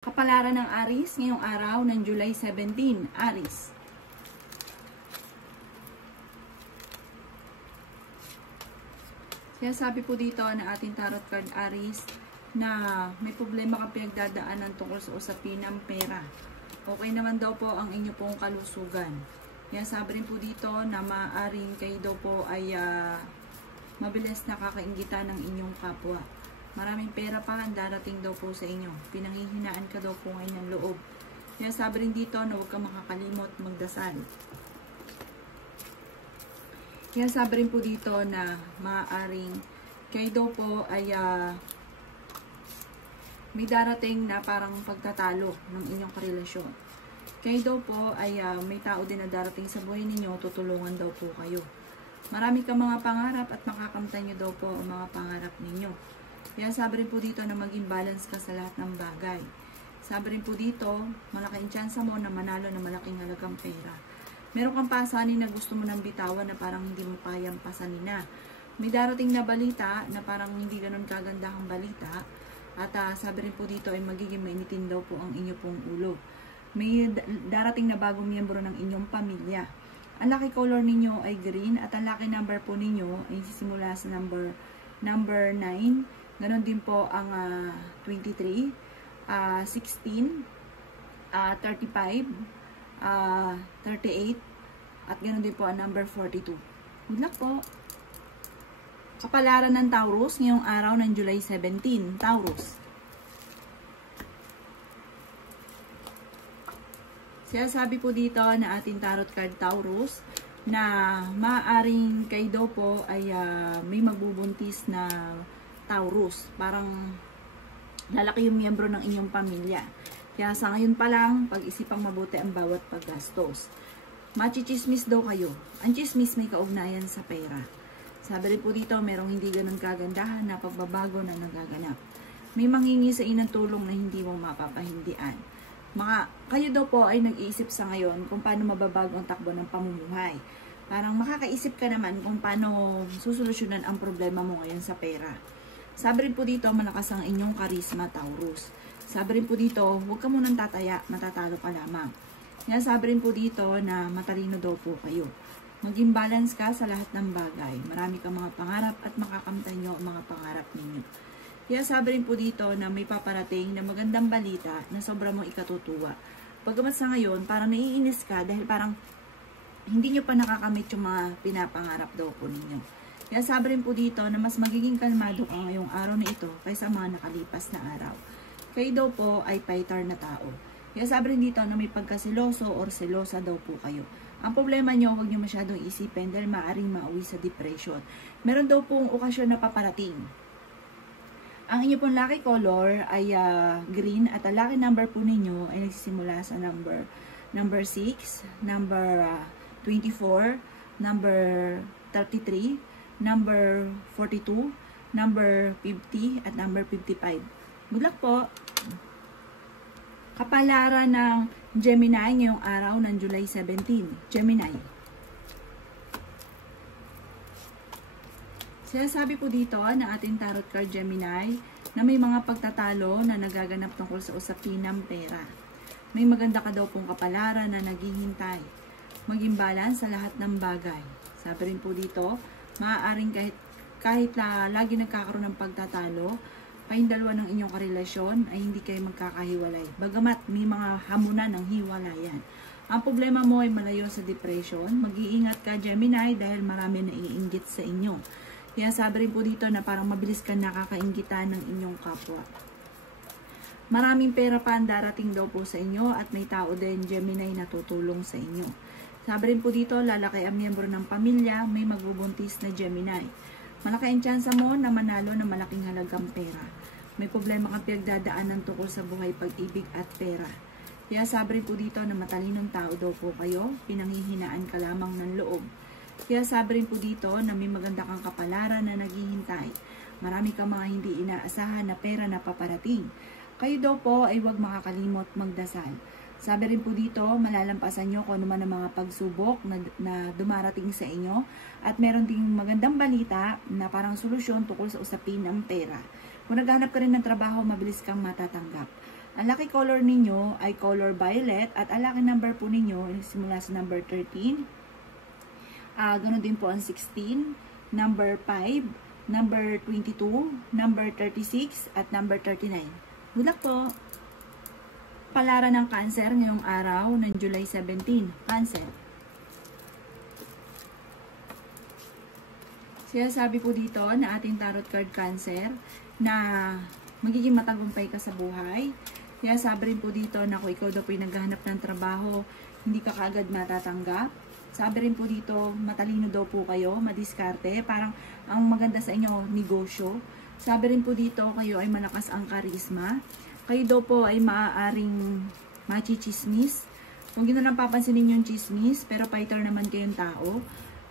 Kapalaran ng Aries ngayong araw ng July 17, Aries. Kaya sabi po dito na ating tarot card Aries na may problema kang pinagdadaanan tungkol sa usapin ng pera. Okay naman daw po ang inyo pong kalusugan. Kaya sabi rin po dito na maaaring kayo daw po ay mabilis nakakainggitan ng inyong kapwa. Maraming pera pa ang darating daw po sa inyo. Pinanghihinaan ka daw po ngayon ng loob. Kaya sabi rin dito na huwag kang makakalimot magdasal. Kaya sabi rin po dito na maaaring kayo daw po ay may darating na parang pagtatalo ng inyong karelasyon. Kayo daw po ay may tao din na darating sa buhay ninyo, tutulungan daw po kayo. Marami kang mga pangarap at makakamtan nyo daw po ang mga pangarap ninyo. Kaya sabi rin po dito na maging balance ka sa lahat ng bagay. Sabi rin po dito, malaking tsansa mo na manalo na malaking halagang pera. Meron kang pasanin na gusto mo nang bitawan na parang hindi mo kayang pasanin na. May darating na balita na parang hindi ganun kagandahang balita. At sabi rin po dito ay magiging mainitin daw po ang inyo pong ulo. May darating na bagong miyembro ng inyong pamilya. Ang lucky color ninyo ay green at ang lucky number po ninyo ay sisimula sa number 9. Ganon din po ang 23, 16, 35, 38, at ganon din po ang number 42. Good luck po! Kapalaran ng Taurus ngayong araw ng July 17, Taurus. Siya sabi po dito na ating tarot card Taurus na maaaring kayo daw po ay may magbubuntis na Taurus. Parang lalaki yung miyembro ng inyong pamilya. Kaya sa ngayon pa lang, pag-isipang mabuti ang bawat paggastos. Machichismis daw kayo. Ang chismis may kaugnayan sa pera. Sabi rin po dito, merong hindi ganun kagandahan na pagbabago na nagaganap. May manghingi sa inang tulong na hindi mo mapapahindian. Kayo daw po ay nag-iisip sa ngayon kung paano mababago ang takbo ng pamumuhay. Parang makakaisip ka naman kung paano susolusyonan ang problema mo ngayon sa pera. Sabi rin po dito, malakas ang inyong karisma, Taurus. Sabi rin po dito, huwag ka munang tataya, matatalo ka lamang. Kaya sabi rin po dito na matalino daw po kayo. Maging balance ka sa lahat ng bagay. Marami kang mga pangarap at makakamtan nyo ang mga pangarap ninyo. Kaya sabi rin po dito na may paparating na magandang balita na sobra mong ikatutuwa. Pagkamat sa ngayon, parang naiinis ka dahil parang hindi nyo pa nakakamit yung mga pinapangarap daw po ninyo. Kaya sabi rin po dito na mas magiging kalmado ka ngayong araw na ito kaysa mga nakalipas na araw. Kayo daw po ay fighter na tao. Kaya sabi rin dito na may pagkasiloso or selosa daw po kayo. Ang problema nyo, huwag nyo masyadong isipin dahil maaaring mauwi sa depression. Meron daw pong okasyon na paparating. Ang inyo pong lucky color ay green at ang lucky number po ninyo ay nagsisimula sa number 6, number 24, number 33, number 42, number 50, at number 55. Good luck po! Kapalaran ng Gemini ngayong araw ng July 17. Gemini. Sinasabi po dito na ating tarot card Gemini na may mga pagtatalo na nagaganap tungkol sa usapin ng pera. May maganda ka daw pong kapalaran na naghihintay. Maging balance sa lahat ng bagay. Sabi rin po dito, maaaring kahit lagi nagkakaroon ng pagtatalo, kayong dalawa ng inyong karelasyon ay hindi kayo magkakahiwalay. Bagamat may mga hamunan ng hiwalayan. Ang problema mo ay malayo sa depression. Mag-iingat ka Gemini dahil marami na iinggit sa inyo. Kaya sabi rin po dito na parang mabilis ka nakakainggitan ng inyong kapwa. Maraming pera pa ang darating daw po sa inyo at may tao din Gemini na tutulong sa inyo. Sabi rin po dito, lalaki ang miyembro ng pamilya, may magbubuntis na Gemini. Malaki ang tsansa mo na manalo ng malaking halagang pera. May problema kang pinagdadaanan tungkol sa buhay, pag-ibig at pera. Kaya sabi rin po dito na matalinong tao daw po kayo, pinanghihinaan ka lamang ng loob. Kaya sabi rin po dito na may maganda kang kapalaran na naghihintay. Marami kang mga hindi inaasahan na pera na paparating. Kayo daw po ay huwag makakalimot magdasal. Sabi rin po dito, malalampasan nyo kung ano man ang mga pagsubok na dumarating sa inyo. At meron ding magandang balita na parang solusyon tungkol sa usapin ng pera. Kung naghahanap ka rin ng trabaho, mabilis kang matatanggap. Ang lucky color ninyo ay color violet at ang lucky number po ninyo ay simula sa number 13. Ganon din po ang 16, number 5, number 22, number 36, at number 39. Good luck po! Palaran ng Cancer ngayong araw ng July 17. Cancer. Sabi po dito na ating tarot card Cancer na magiging matagumpay ka sa buhay. Sabi rin po dito na kung ikaw daw po yung naghahanap ng trabaho, hindi ka kaagad matatanggap. Sabi rin po dito, matalino daw po kayo, madiskarte. Parang ang maganda sa inyo, negosyo. Sabi rin po dito, kayo ay malakas ang karisma. Kayo daw po ay maaaring machichismis. Huwag nyo na lang papansinin yung chismis, pero fighter naman kayong tao.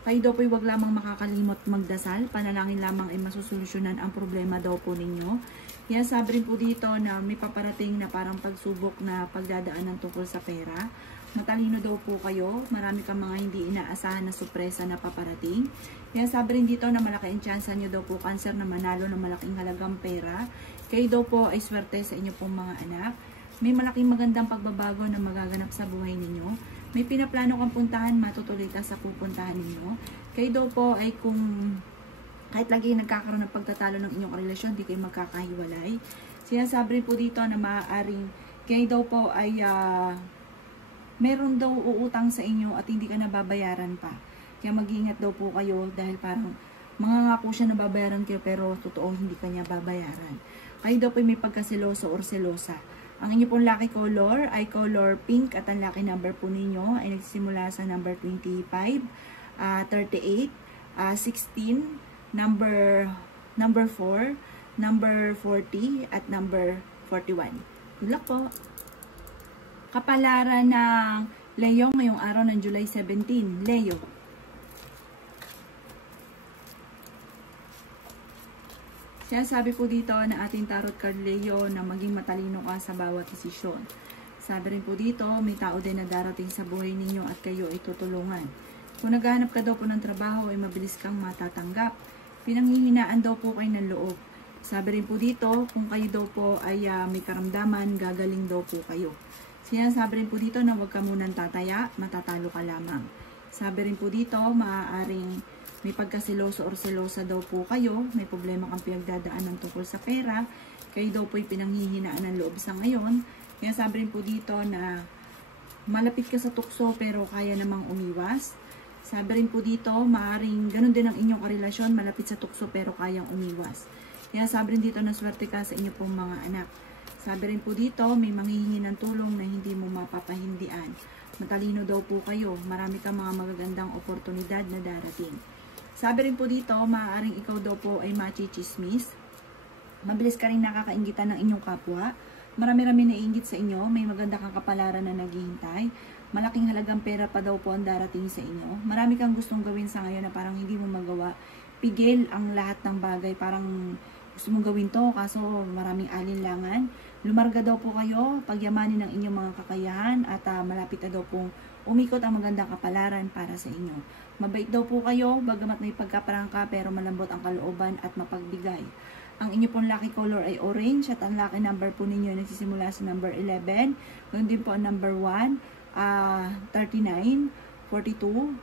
Kayo daw po ay huwag lamang makakalimot magdasal. Panalangin lamang ay masusolusyonan ang problema daw po ninyo. Sabi rin po dito na may paparating na parang pagsubok na pagdadaanan tungkol sa pera. Matalino daw po kayo. Marami kang mga hindi inaasahan na sorpresa na paparating. Sabi rin dito na malaki ang tsansa nyo daw po Cancer na manalo ng malaking halagang pera. Kayo daw po ay swerte sa inyo pong mga anak. May malaking magandang pagbabago na magaganap sa buhay ninyo. May pinaplano kang puntahan, matutuloy ka sa pupuntahan ninyo. Kayo daw po ay kung kahit lagi nagkakaroon ng pagtatalo ng inyong relasyon, di kayo magkakahiwalay. Sinasabi rin po dito na maaaring kayo daw po ay meron daw uutang sa inyo at hindi ka nababayaran pa. Kaya mag-iingat daw po kayo dahil parang mangangako siya na babayaran kayo pero totoo hindi ka niya babayaran. Kayo daw po may pagkaseloso or selosa. Ang inyo pong lucky color ay color pink at ang lucky number po ninyo ay nagsisimula sa number 25, 38, 16, number 4, number 40 at number 41. Good luck po! Kapalaran ng Leo ngayong araw ng July 17. Leo. Sabi po dito na ating tarot card Leo na maging matalino ka sa bawat desisyon. Sabi rin po dito, may tao din na darating sa buhay ninyo at kayo ay tutulungan. Kung naghahanap ka daw po ng trabaho ay mabilis kang matatanggap. Pinanghihinaan daw po kayo ng loob. Sabi rin po dito, kung kayo daw po ay may karamdaman, gagaling daw po kayo. Sabi rin po dito na huwag ka munang tataya, matatalo ka lamang. Sabi rin po dito, maaaring may pagkasiloso or selosa daw po kayo, may problema kang pinagdadaanan tungkol sa pera, kayo daw po'y pinanghihinaan ng loob sa ngayon. Kaya sabi rin po dito na malapit ka sa tukso pero kaya namang umiwas. Sabi rin po dito, maaaring ganun din ang inyong karelasyon, malapit sa tukso pero kayang umiwas. Kaya sabi rin dito na swerte ka sa inyo pong mga anak. Sabi rin po dito, may manghihingi ng tulong na hindi mo mapapahindian. Matalino daw po kayo, marami kang mga magagandang oportunidad na darating. Sabi rin po dito, maaaring ikaw daw po ay machichismis. Mabilis ka rin nakakainggitan ng inyong kapwa. Marami-rami naiinggit sa inyo, may maganda kang kapalaran na naghihintay. Malaking halagang pera pa daw po ang darating sa inyo. Marami kang gustong gawin sa ngayon na parang hindi mo magawa. Pigil ang lahat ng bagay, parang gusto mong gawin to, kaso maraming alinlangan. Lumarga daw po kayo, pagyamanin ng inyong mga kakayahan at malapit na daw pong umikot ang magandang kapalaran para sa inyo. Mabait daw po kayo, bagamat may pagkaprangka pero malambot ang kalooban at mapagbigay. Ang inyo pong lucky color ay orange at ang lucky number po ninyo ay nagsisimula sa number 11. Ganoon din po ang number 1, 39, 42,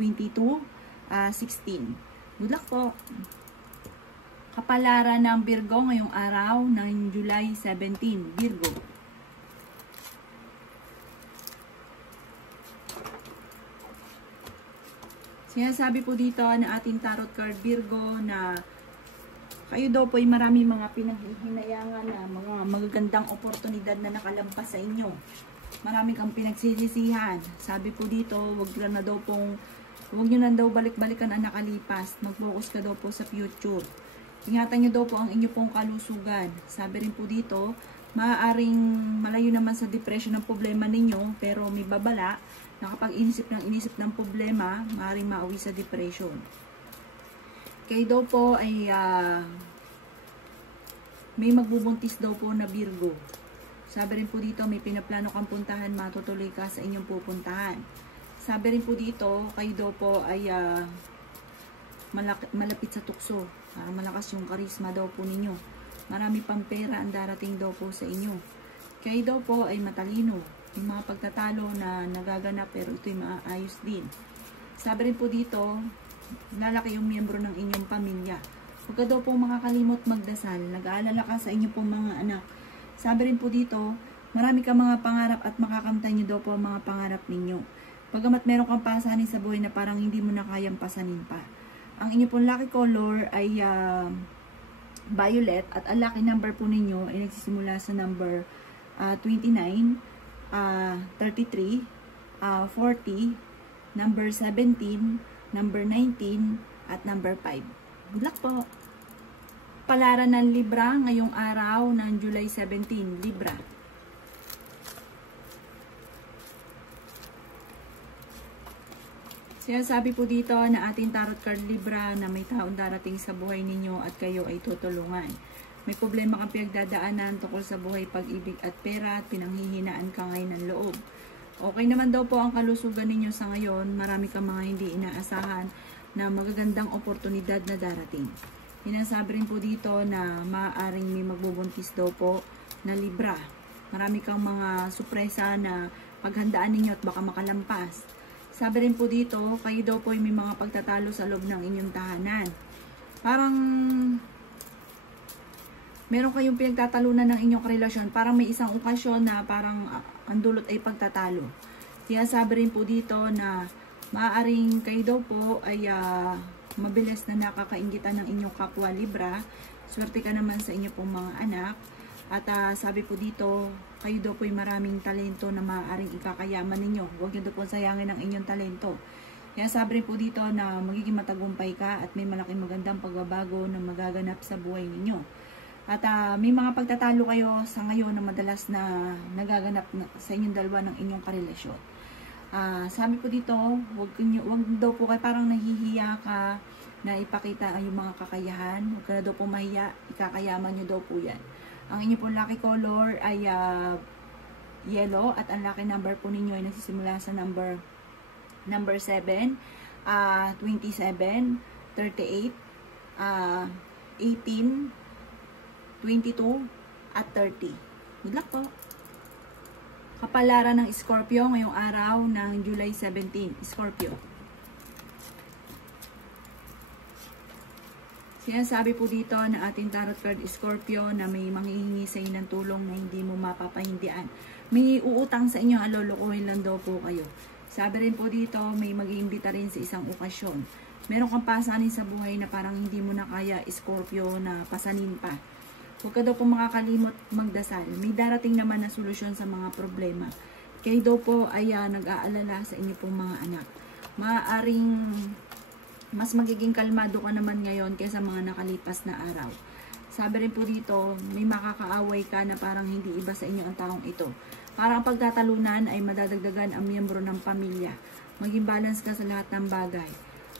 22, 16. Good luck po! Kapalaran ng Virgo ngayong araw ng July 17. Virgo. Sinasabi po dito na ating tarot card Virgo na kayo daw po ay marami mga pinaghihinayangan na mga magagandang oportunidad na nakalampas sa inyo. Marami kang pinagsisisihan. Sabi po dito, huwag nyo na daw balik-balikan ang nakalipas. Mag-focus ka daw po sa future. Ingatan nyo daw po ang inyo pong kalusugan. Sabi rin po dito, maaaring malayo naman sa depression ng problema ninyo, pero may babala na kapag inisip ng problema, maaaring mauwi sa depression. Kayo daw po ay may magbubuntis daw po na Virgo. Sabi rin po dito, may pinaplano kang puntahan, matutuloy ka sa inyong pupuntahan. Sabi rin po dito, kayo daw po ay malapit sa tukso. Malakas yung karisma daw po ninyo. Marami pang pera ang darating daw po sa inyo. Kayo daw po ay matalino. Yung mga pagtatalo na nagaganap pero ito'y maayos din. Sabi rin po dito, lalaki yung miyembro ng inyong pamilya. Huwag ka daw po makakalimot magdasal. Nag-aalala ka sa inyo po mga anak. Sabi rin po dito, marami kang mga pangarap at makakamtan nyo daw po ang mga pangarap ninyo. Pagamat meron kang pasanin sa buhay na parang hindi mo na kayang pasanin pa. Ang inyo pong lucky color ay violet at ang lucky number po ninyo ay nagsisimula sa number 29, 33, 40, number 17, number 19, at number 5. Good luck po! Palaran ng Libra ngayong araw ng July 17, Libra. Sinasabi po dito na ating tarot card Libra na may taong darating sa buhay ninyo at kayo ay tutulungan. May problema kang pinagdadaanan tungkol sa buhay, pag-ibig at pera at pinanghihinaan ka ngayon ng loob. Okay naman daw po ang kalusugan ninyo sa ngayon. Marami kang mga hindi inaasahan na magagandang oportunidad na darating. Sinasabi rin po dito na maaaring may magbubuntis daw po na Libra. Marami kang mga sorpresa na paghandaan ninyo at baka makalampas. Sabi rin po dito, kayo daw po ay may mga pagtatalo sa loob ng inyong tahanan. Parang meron kayong pinagtatalunan ng inyong relasyon. Parang may isang okasyon na parang ang dulot ay pagtatalo. Kaya sabi rin po dito na maaaring kayo daw po ay mabilis na nakakaingitan ng inyong kapwa Libra. Swerte ka naman sa inyo pong mga anak. At sabi po dito, kayo daw po ay maraming talento na maaaring ikakayaman ninyo. Huwag nyo daw po sayangin ang inyong talento. Kaya sabi rin po dito na magiging matagumpay ka at may malaking magandang pagbabago na magaganap sa buhay ninyo. At may mga pagtatalo kayo sa ngayon na madalas na nagaganap sa inyong dalawa ng inyong karelasyon. Sabi po dito, wag daw po kayo parang nahihiya ka na ipakita yung mga kakayahan. Huwag ka na daw po mahiya, ikakayaman nyo daw po yan. Ang inyo pong lucky color ay yellow at ang lucky number po ninyo ay nagsisimula sa number 7, 27, 38, 18, 22, at 30. Good luck po! Kapalaran ng Scorpio ngayong araw ng July 17. Scorpio. Sinasabi po dito na ating tarot card Scorpio na may manghihingi sa inyo ng tulong na hindi mo mapapahindian. May uutang sa inyo, alolokohin lang daw po kayo. Sabi rin po dito, may mag-iimbita rin sa isang okasyon. Meron kang pasanin sa buhay na parang hindi mo na kaya Scorpio na pasanin pa. Huwag ka daw po makakalimot magdasal. May darating naman na solusyon sa mga problema. Kayo daw po ay nag-aalala sa inyo pong mga anak. Maaaring mas magiging kalmado ka naman ngayon kaysa mga nakalipas na araw. Sabi rin po dito, may makakaaway ka na parang hindi iba sa inyo ang taong ito. Parang ang pagtatalunan ay madadagdagan ang miyembro ng pamilya. Maging balance ka sa lahat ng bagay.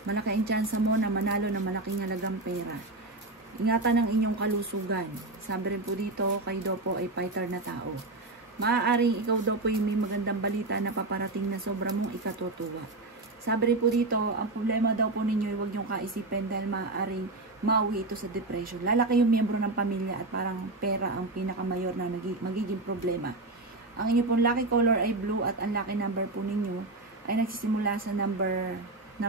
Malaki ang tsansa mo na manalo ng malaking halagang pera. Ingatan ang inyong kalusugan. Sabi rin po dito, kayo daw po ay fighter na tao. Maaaring ikaw daw po yung may magandang balita na paparating na sobra mong ikatutuwa. Sabi rin po dito, ang problema daw po ninyo ay huwag niyong kaisipin dahil maaaring mauwi ito sa depression. Lalaki yung miyembro ng pamilya at parang pera ang pinakamayor na magiging problema. Ang inyo pong lucky color ay blue at ang lucky number po ninyo ay nagsisimula sa number 6,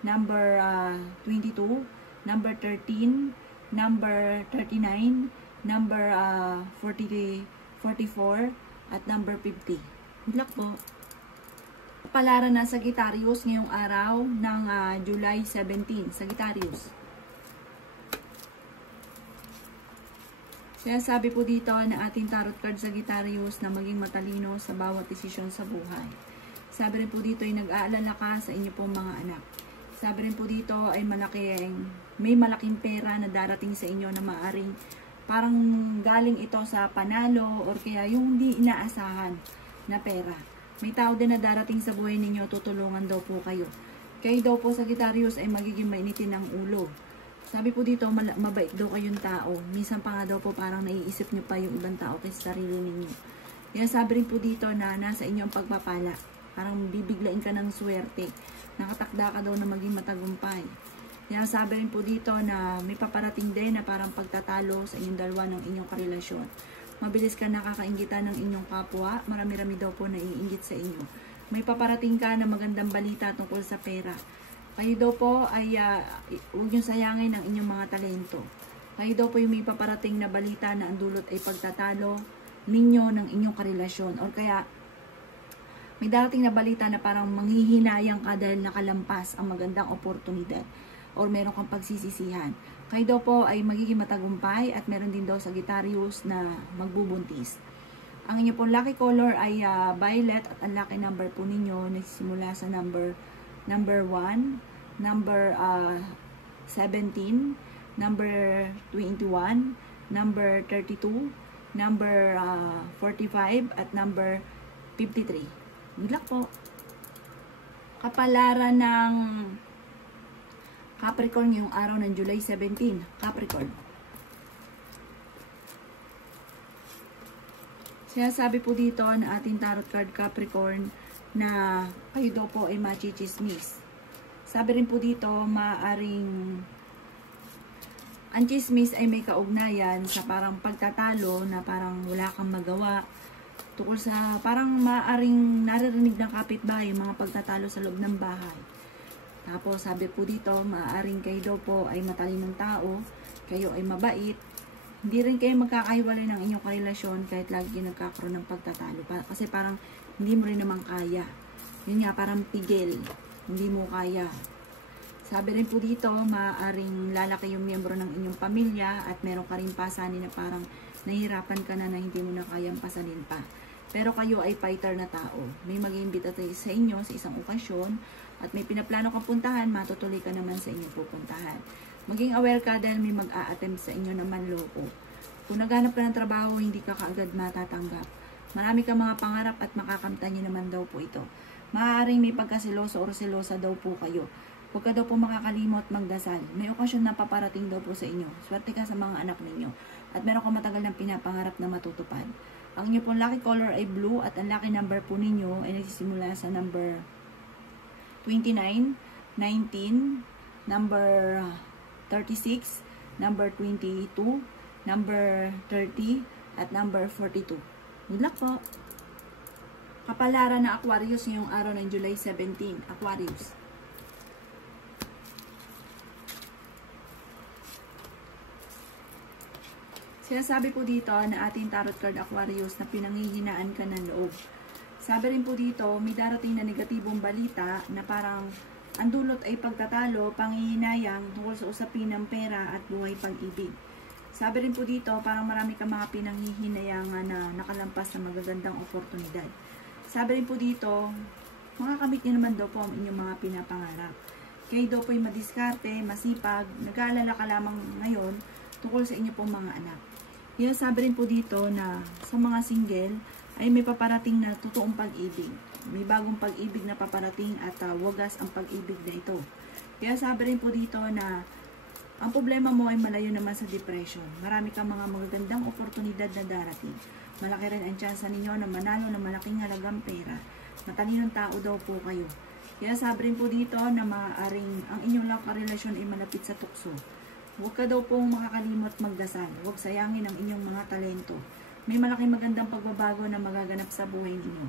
number 22, number 13, number 39, number 44, at number 50. Good luck po! Palaran na Sagittarius ngayong araw ng July 17. Sagittarius. Kaya sabi po dito na ating tarot card Sagittarius na maging matalino sa bawat desisyon sa buhay. Sabi rin po dito ay nag-aalala ka sa inyo pong mga anak. Sabi rin po dito ay may malaking pera na darating sa inyo na maaring parang galing ito sa panalo or kaya yung hindi inaasahan na pera. May tao din na darating sa buhay ninyo, tutulungan daw po kayo. Kayo daw po Sagittarius ay magiging mainitin ng ulo. Sabi po dito, mabait daw kayong tao. Minsan pa nga daw po parang naiisip nyo pa yung ibang tao kaysa sarili ninyo. Kaya sabi rin po dito na nasa inyo ang pagpapala. Parang bibiglain ka ng swerte. Nakatakda ka daw na maging matagumpay. Sinasabi rin po dito na may paparating din na parang pagtatalo sa inyong dalawa ng inyong karelasyon. Mabilis ka nakakainggitan ng inyong kapwa, marami-rami daw po naiinggit sa inyo. May paparating ka na magandang balita tungkol sa pera. Kayo daw po ay huwag niyong sayangin ang inyong mga talento. Kayo daw po yung may paparating na balita na ang dulot ay pagtatalo ninyo ng inyong karelasyon. O kaya may darating na balita na parang manghihinayang ka dahil nakalampas ang magandang oportunidad or meron kang pagsisisihan. Kayo daw po ay magiging matagumpay at meron din daw Sagittarius na magbubuntis. Ang inyo pong lucky color ay violet at ang lucky number po ninyo nagsisimula sa number 1, number 17, number 21, number 32, number 45, at number 53. Good luck po. Kapalaran ng Capricorn yung araw ng July 17. Capricorn. Sinasabi po dito na ating tarot card Capricorn na kayo daw po ay machichismis. Sabi rin po dito, maaring ang chismis ay may kaugnayan sa parang pagtatalo na parang wala kang magawa. Tukol sa parang maaring naririnig ng kapitbahay yung mga pagtatalo sa loob ng bahay. Tapos sabi po dito, maaring kayo daw po ay matalinong tao, kayo ay mabait. Hindi rin kayo magkakahiwalay ng inyong karelasyon kahit lagi nagkakaroon ng pagtatalo. Kasi parang hindi mo rin naman kaya. Yun nga, parang pigil. Hindi mo kaya. Sabi rin po dito, maaaring lalaki yung miyembro ng inyong pamilya at meron ka rin pasanin na parang nahihirapan ka na hindi mo na kayang pasanin pa. Pero kayo ay fighter na tao. May mag-iimbita sa inyo sa isang okasyon at may pinaplano kang puntahan, matutuloy ka naman sa inyong pupuntahan. Maging aware ka dahil may mag-a-attempt sa inyo na manloko. Kung naghanap ka ng trabaho, hindi ka kaagad matatanggap. Marami kang mga pangarap at makakamtan nyo naman daw po ito. Maaaring may pagkasiloso o silosa daw po kayo. Huwag ka daw po makakalimot magdasal. May okasyon na paparating daw po sa inyo. Swerte ka sa mga anak ninyo. At meron kang matagal ng pinapangarap na matutupad. Ang inyo pong lucky color ay blue at ang lucky number po ninyo ay nagsisimula sa number 29, 19, number 36, number 22, number 30, at number 42. Good luck po! Kapalaran na Aquarius ngayong araw ng July 17. Aquarius. Sinasabi po dito na ating tarot card Aquarius na pinanghihinaan ka ng loob. Sabi rin po dito, may darating na negatibong balita na parang ang dulot ay pagtatalo, panghihinayang tungkol sa usapin ng pera at buhay pag-ibig. Sabi rin po dito, parang marami kang mga pinanghihinayangan na nakalampas na magagandang oportunidad. Sabi rin po dito, makakamit niyo naman daw po ang inyong mga pinapangarap. Kayo daw po ay madiskarte, masipag, nag-aalala ka lamang ngayon tungkol sa inyo pong mga anak. Kaya sabi rin po dito na sa mga single ay may paparating na totoong pag-ibig. May bagong pag-ibig na paparating at wagas ang pag-ibig na ito. Kaya sabi rin po dito na ang problema mo ay malayo naman sa depression. Marami kang mga magagandang oportunidad na darating. Malaki rin ang tsansa ninyo na manalo ng malaking halagang pera. Matalinong tao daw po kayo. Kaya sabi rin po dito na maaaring ang inyong karelasyon ay malapit sa tukso. Huwag ka daw pong makakalimot magdasal. Huwag sayangin ang inyong mga talento. May malaking magandang pagbabago na magaganap sa buhay ninyo.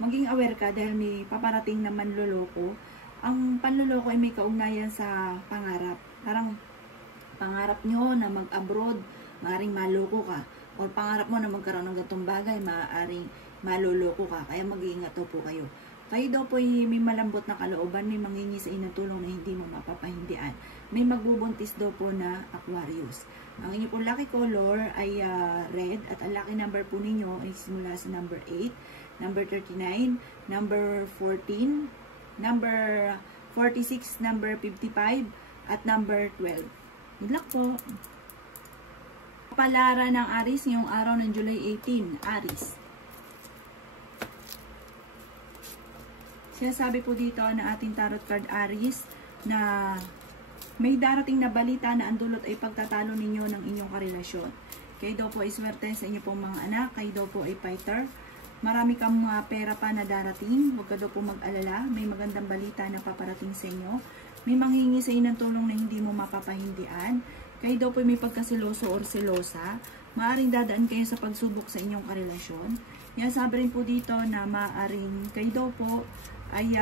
Maging aware ka dahil may paparating na manloloko. Ang panloloko ay may kaugnayan sa pangarap. Parang pangarap nyo na mag-abroad, maaaring maloko ka. O pangarap mo na magkaroon ng ganitong bagay, maaaring maloloko ka. Kaya mag-iingat daw po kayo. Kayo daw po may malambot na kalooban, may manghingi sa inyo tulong na hindi mo mapapahindian. May magbubuntis daw po na Aquarius. Ang inyo pong lucky color ay red at ang lucky number po ninyo ay simula sa number 8, number 39, number 14, number 46, number 55, at number 12. Good luck po! Kapalaran ng Aries ngayong araw ng July 18. Aries. Sinasabi po dito na ating tarot card Aries na may darating na balita na ang dulot ay pagtatalo ninyo ng inyong karelasyon. Kayo daw po ay swerte sa inyo pong mga anak. Kayo daw po ay fighter. Marami kang mga pera pa na darating. Huwag ka daw po mag-alala. May magandang balita na paparating sa inyo. may manghingi sa inyo ng tulong na hindi mo mapapahindian, kayo daw po may pagkasiloso or silosa, maaring dadaan kayo sa pagsubok sa inyong karelasyon. Yan, sabi rin po dito na maaring kayo daw po ay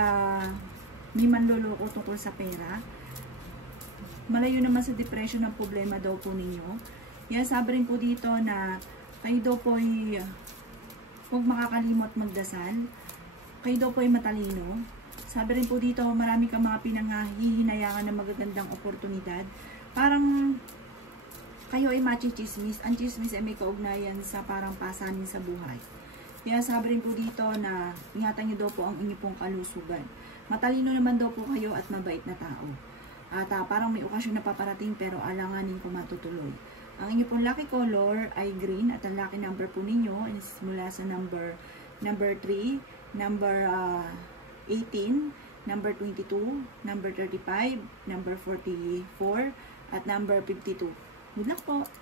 may manloloko tungkol sa pera. Malayo naman sa depression ng problema daw po ninyo. Yan, sabi rin po dito na kayo daw po ay huwag makakalimot magdasal. Kayo daw po ay matalino. Sabi rin po dito, marami kang mga pinanghihinayangan ng magagandang oportunidad. Parang kayo ay machichismis. Ang chismis ay may kaugnayan sa parang pasanin sa buhay. Kaya sabi rin po dito na ingatan niyo daw po ang inyong pong kalusugan. Matalino naman daw po kayo at mabait na tao. At parang may okasyon na paparating pero alanganin po matutuloy. Ang inyong pong lucky color ay green at ang lucky number po ninyo is mula sa number 3, number 18, number 22, number 35, number 44, at number 52. Good luck po!